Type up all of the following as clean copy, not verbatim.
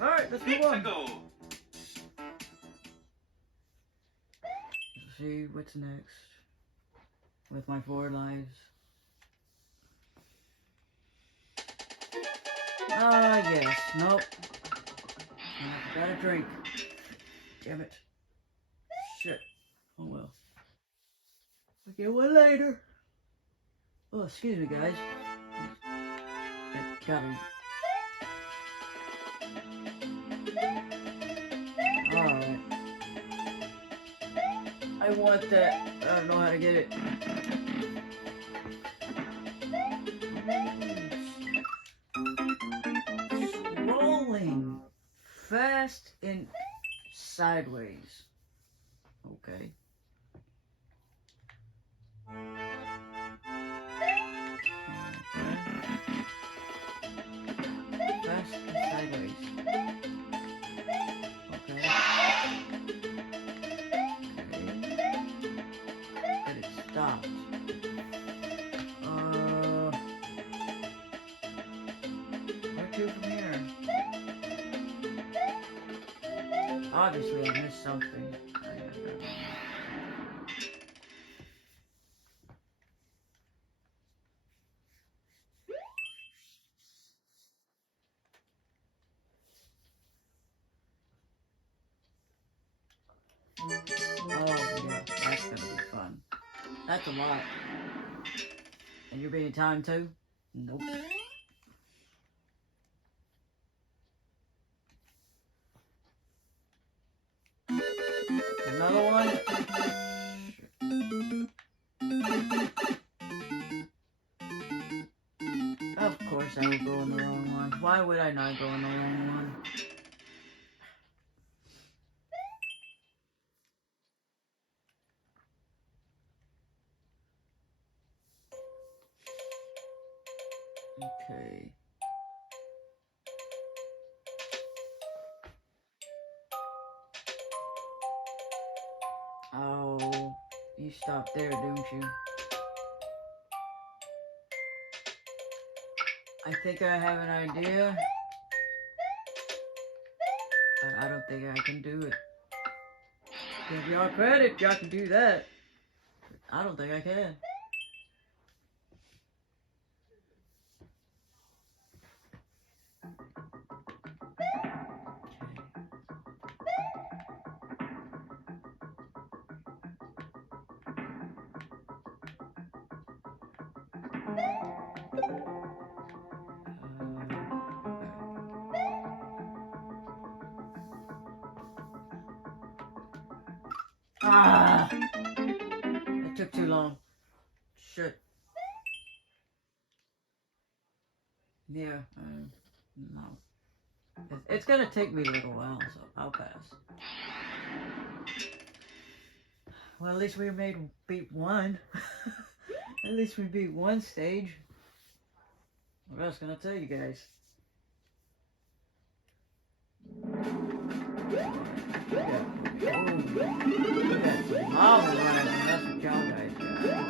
Alright, let's move on. Go. Let's see what's next with my 4 lives. Ah, yes. Nope. I got a drink. Damn it. Shit. Oh well. I'll get one later. Oh, excuse me, guys. Got me. Alright. I want that. I don't know how to get it. Scrolling fast and sideways. Okay. Fast and sideways. Okay. But it stopped. Where to from here? Obviously, I missed something. Oh, yeah, that's gonna be fun. That's a lot. And you're being timed too? Nope. Another one? Of course I would go in the wrong one. Why would I not go in the wrong one? Okay. Oh, you stopped there, don't you? I think I have an idea. But I don't think I can do it. Give y'all credit, y'all can do that. I don't think I can. Ah! It took too long. Shit. Yeah, no. It's gonna take me a little while, so I'll pass. Well, at least we beat one. At least we beat one stage. What else can I tell you guys? That's marble right, that's what y'all guys got.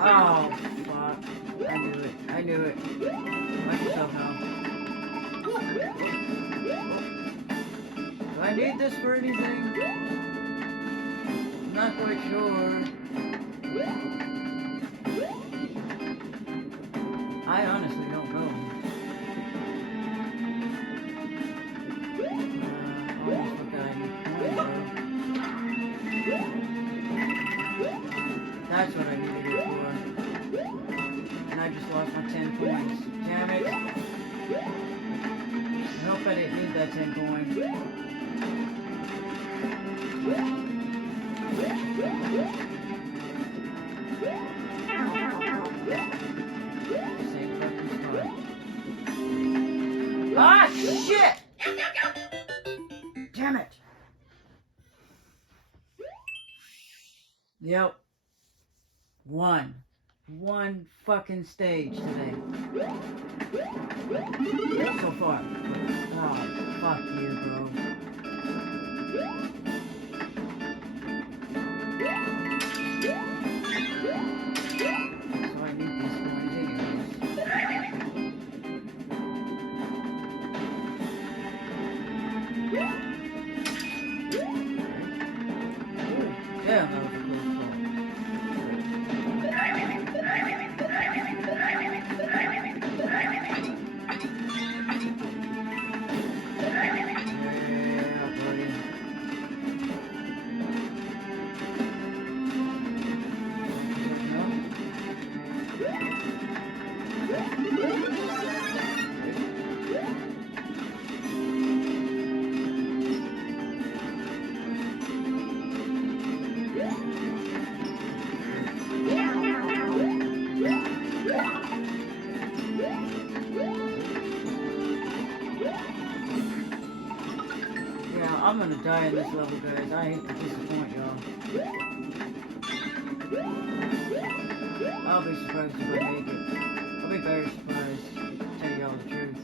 Oh, fuck. I knew it. Watch yourself now. Do I need this for anything? I'm not quite sure. I honestly don't know. That's what I needed it for. And I just lost my 10 coins. Damn it. I hope I didn't need that 10 coins. Same fucking spot. Ah, shit! Damn it. Yep. One fucking stage today. So far. Oh, fuck you, bro. So I need these coins anyways. Damn, that was a close call. I'm gonna die in this level, guys. I hate to disappoint y'all. I'll be surprised if I make it. I'll be very surprised, to tell y'all the truth.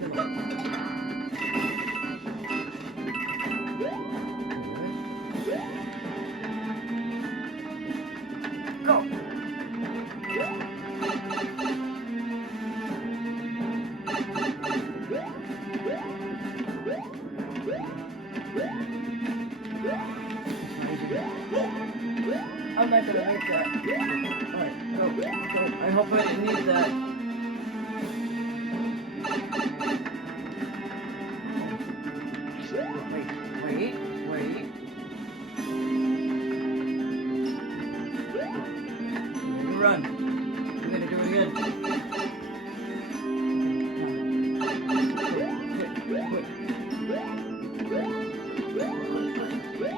Good luck. Go! I'm not gonna make that. Alright, go. I hope I didn't need that. Wait. Run. We're gonna do it again.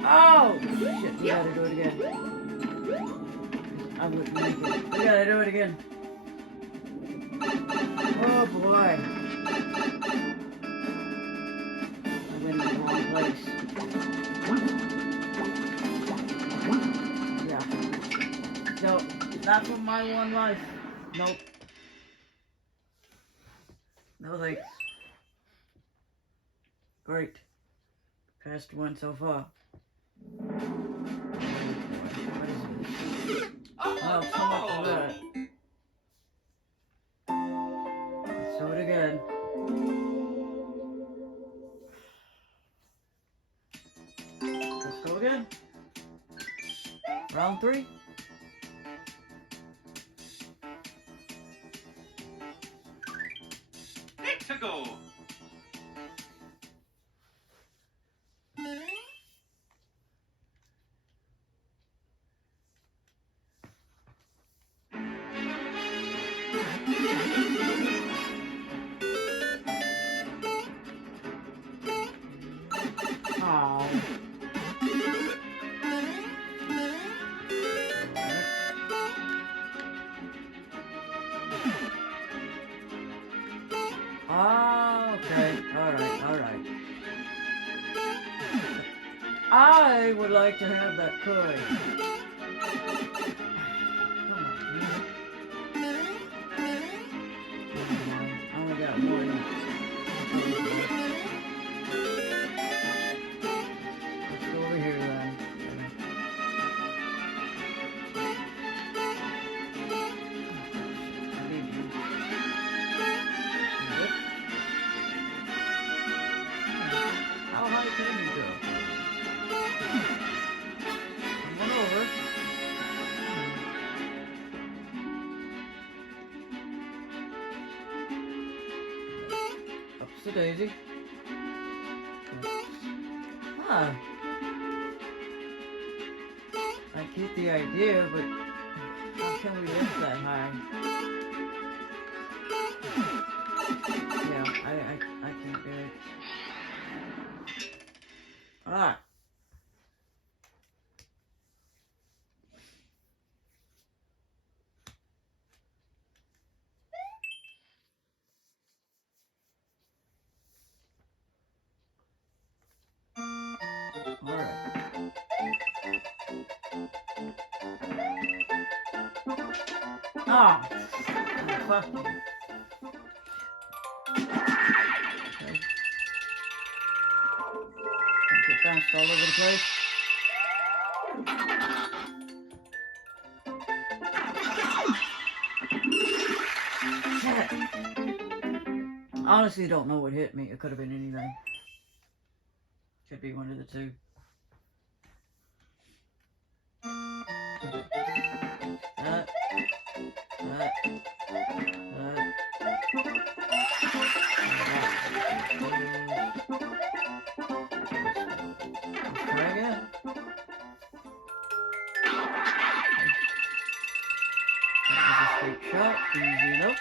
Oh! Shit, we gotta do it again. I wouldn't make it. We gotta do it again. Oh boy. I went in the wrong place. Yeah. Nope. Not for my one life. Nope. No thanks. Great. Passed one so far. What is this? Oh, so much for that. Let's do it again. Let's go again. Round 3. To go. Okay, alright. I would like to have that coin. I only got one. Let's go over here then. I need you. How high can you go? Come on over. Upsy daisy. Ah. get the idea, but how can we lift that high? Yeah, I can't do it. Ah. Alright. Ah! Fuck you. Okay. Don't get bounced all over the place. Shit. Honestly, don't know what hit me. It could have been anything. Could be one of the two. That. Try again. That was a straight shot. Easy enough.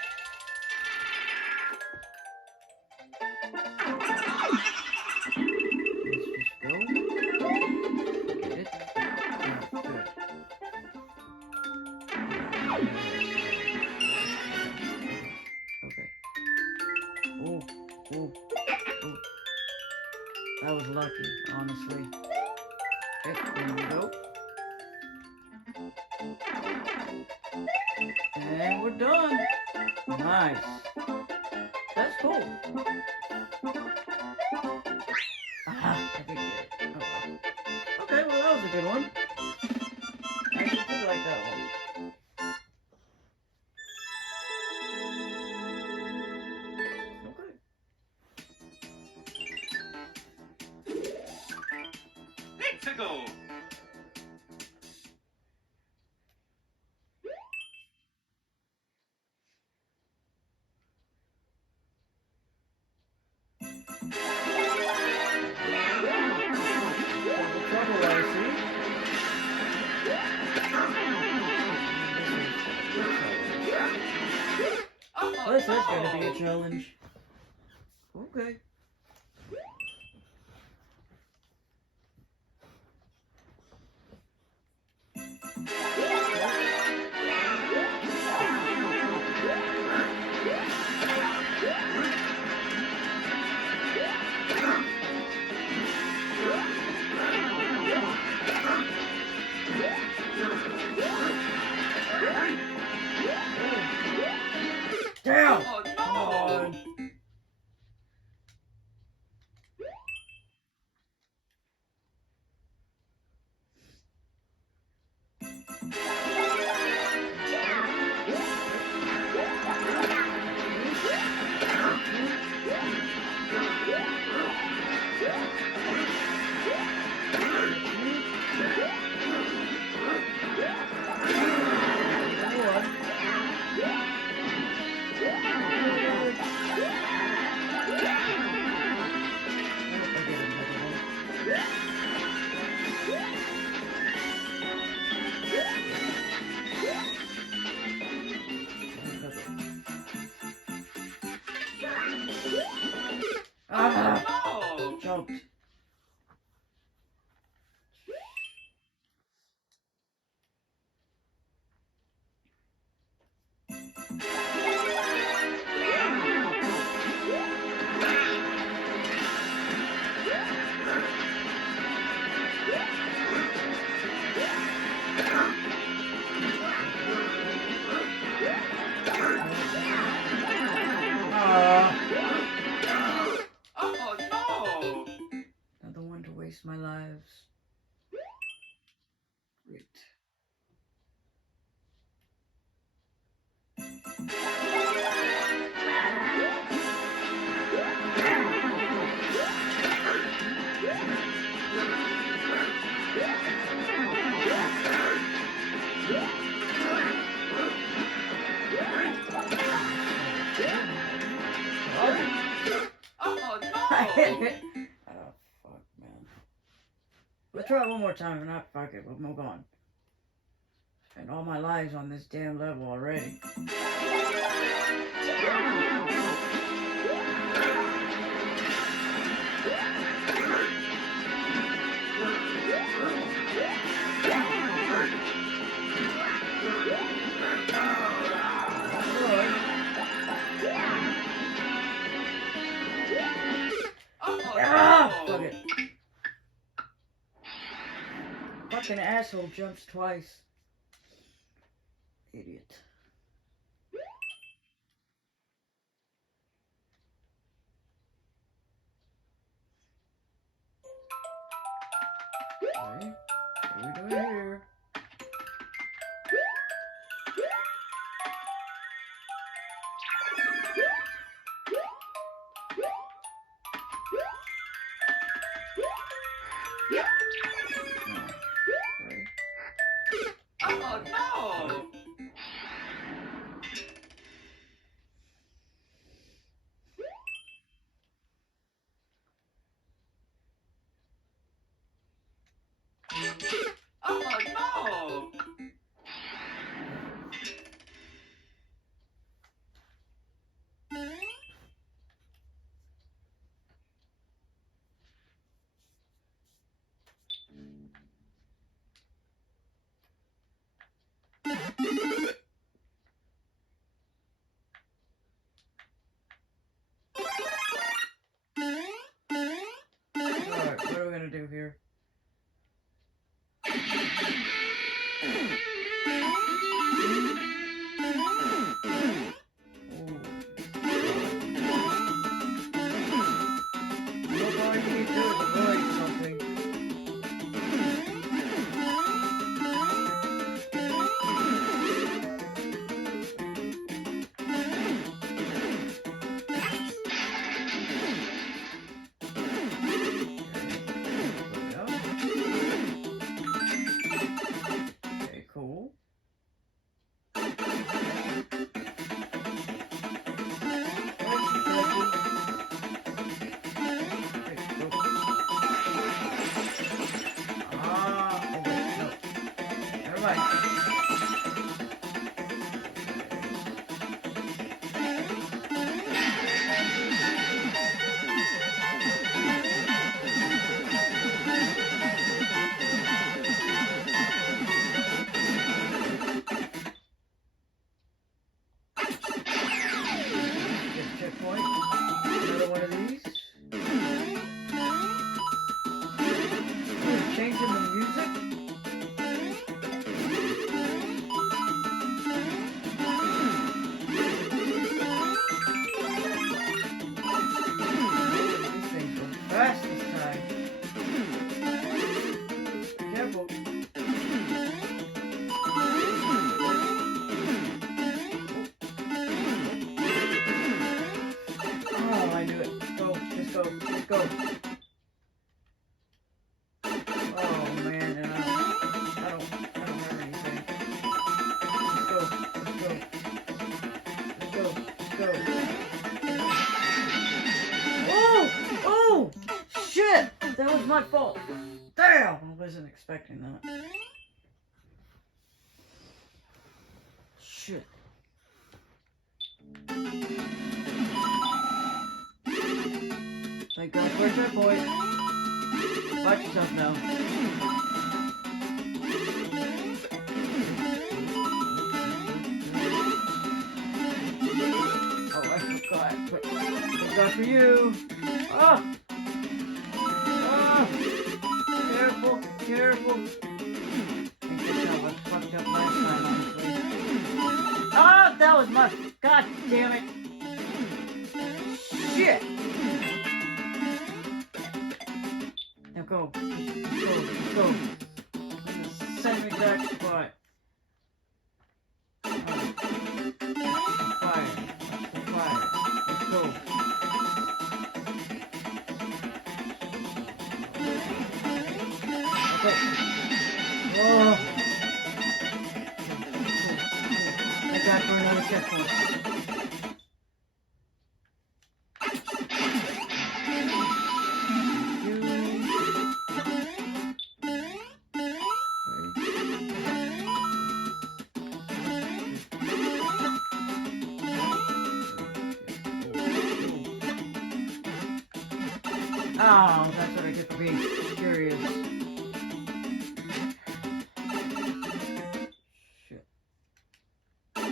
That was lucky, honestly. Okay, there we go. And we're done. Nice. That's cool. Ah, I did get it. Oh well. Okay, well that was a good one. I actually did like that one. Okay. Let's go. Trouble, I see. This is going to be a challenge. Okay. Damn! Oh, no. Come on. Ah! Oh, Choked. oh, no. Another one to waste my lives. Great. Oh, I hit no. it. Oh, fuck, man. Let's try it one more time. If not, fuck it. We'll move on. Spent all my lives on this damn level already. Ah, fuck it. Fucking asshole jumps twice. Idiot. Okay. What are we doing here? Oh no! Oh no! Alright, what are we gonna do here? Look, all you need to do is avoid something. Okay, cool. Checkpoint. Another one of these. Changing the music. These things go fast this time. Careful. Oh, I knew it. Go, just go, just go. Oh man, and I don't have anything. Let's go, let's go. Let's go, let's go. Oh! Oh! Shit! That was my fault. Damn! I wasn't expecting that. Shit. Thank God for a checkpoint. Watch yourself now. Oh, I forgot. Thank God for you. Ah! Ah! Careful, careful. I think this time I fucked up last time, honestly. Ah! That was my... God damn it. Shit! Now go. Let's go. In the same exact spot. Fire. Fire. Let's go. Okay. Whoa. Thank God for another checkpoint. Oh, that's what I get for being curious. Shit. Are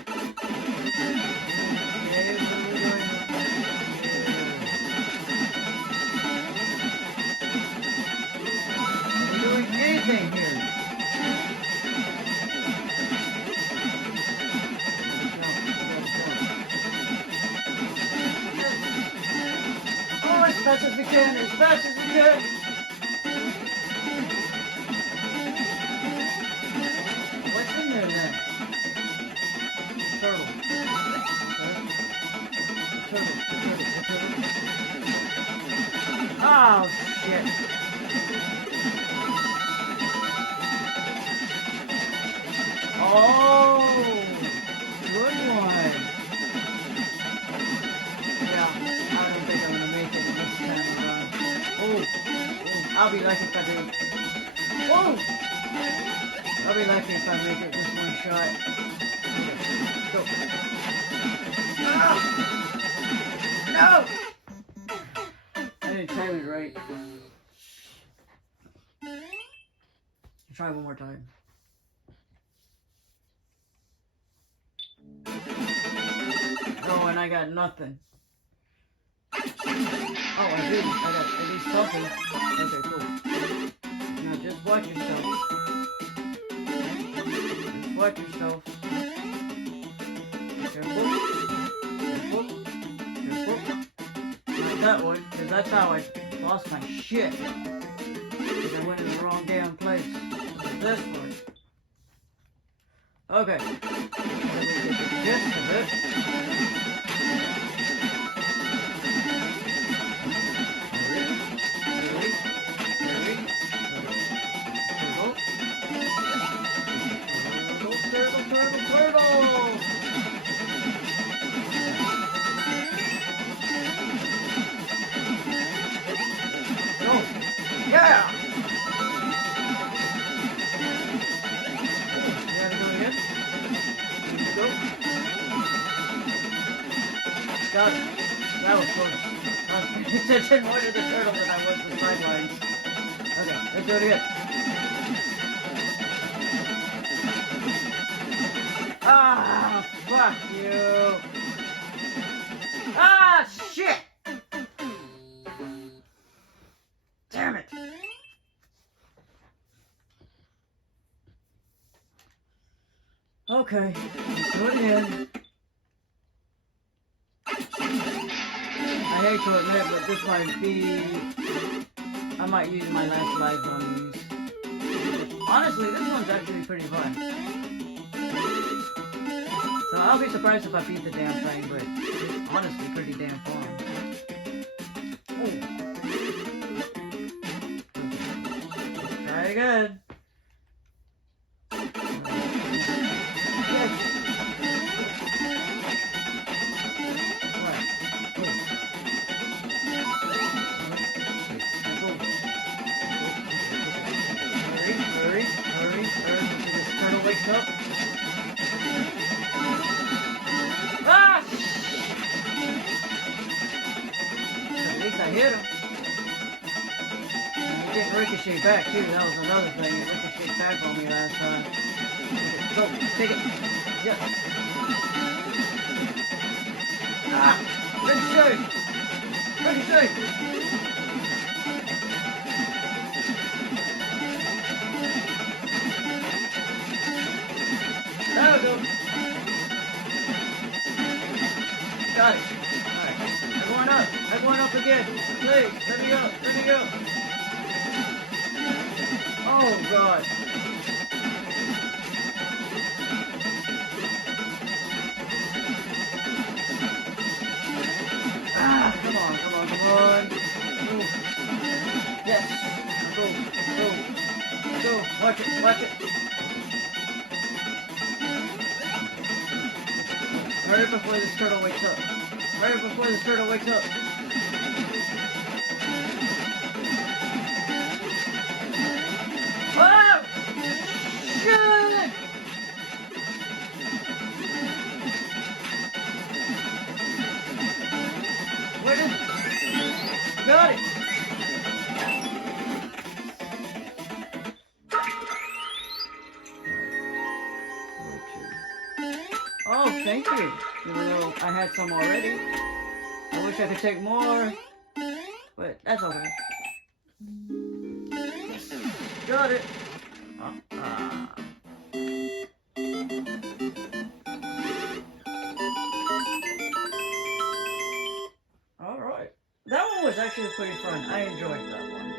we doing anything here? Oh, as fast as we can, as fast as we can. What's in there then? Turtle. Turtle. Oh, shit. Oh, good one. Yeah, I don't think I'm gonna make it this time around. Oh, I'll be lucky if I do. Oh, I'll be lucky if I make it this one shot. Go. No! I didn't time it right. Try one more time. Oh, and I got nothing. Oh, I didn't. I got at least something. Okay, cool. Now just watch yourself. Just watch yourself. Careful. Careful. Careful. Not that one, because that's how I lost my shit. Because I went in the wrong damn place. This one. Okay. Let me get the gist of it. Yeah! You gotta do it again. Go. Got it. That was close. I was paying attention more to the turtle than I was the sidelines. Okay, let's do it again. Ah, fuck you. Ah, shit! Damn it. Okay, let's do it again. I hate to admit, but this might be... I might use my last life on these. Honestly, this one's actually pretty fun. So I'll be surprised if I beat the damn thing, but it's honestly pretty damn fun. Let's try again. Wakes up. Ah! At least I hit him. He didn't ricochet back too. That was another thing. It ricocheted back on me last time. Go, take it. Yes. Ah! Ricochet! Ricochet! There we go. Got it. Alright. Everyone up. Everyone up again. Please. Let me go. Let me go. Oh, God. Ah, come on. Come on. Come on. Move. Yes. Go. Go. Go. Watch it. Watch it. Hurry before this turtle wakes up. Hurry before this turtle wakes up. Oh! Shit! Where did... Got it! had some already. I wish I could take more, but that's okay. Got it. All right. That one was actually pretty fun. I enjoyed that one.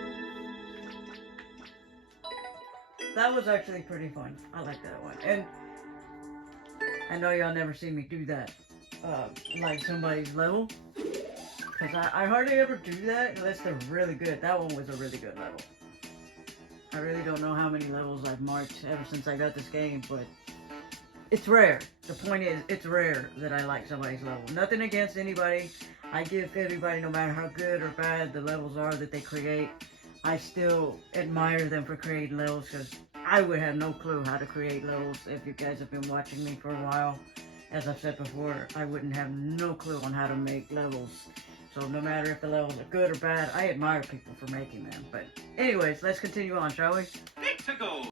That was actually pretty fun. I like that one. And I know y'all never see me do that. Like somebody's level. Because I hardly ever do that unless they're really good. That one was a really good level. I really don't know how many levels I've marked ever since I got this game, but it's rare. The point is, it's rare that I like somebody's level. Nothing against anybody. I give everybody, no matter how good or bad the levels are that they create, I still admire them for creating levels, because I would have no clue how to create levels if you guys have been watching me for a while. As I've said before, I wouldn't have no clue on how to make levels. So no matter if the levels are good or bad, I admire people for making them. But anyways, let's continue on, shall we? Pick to go.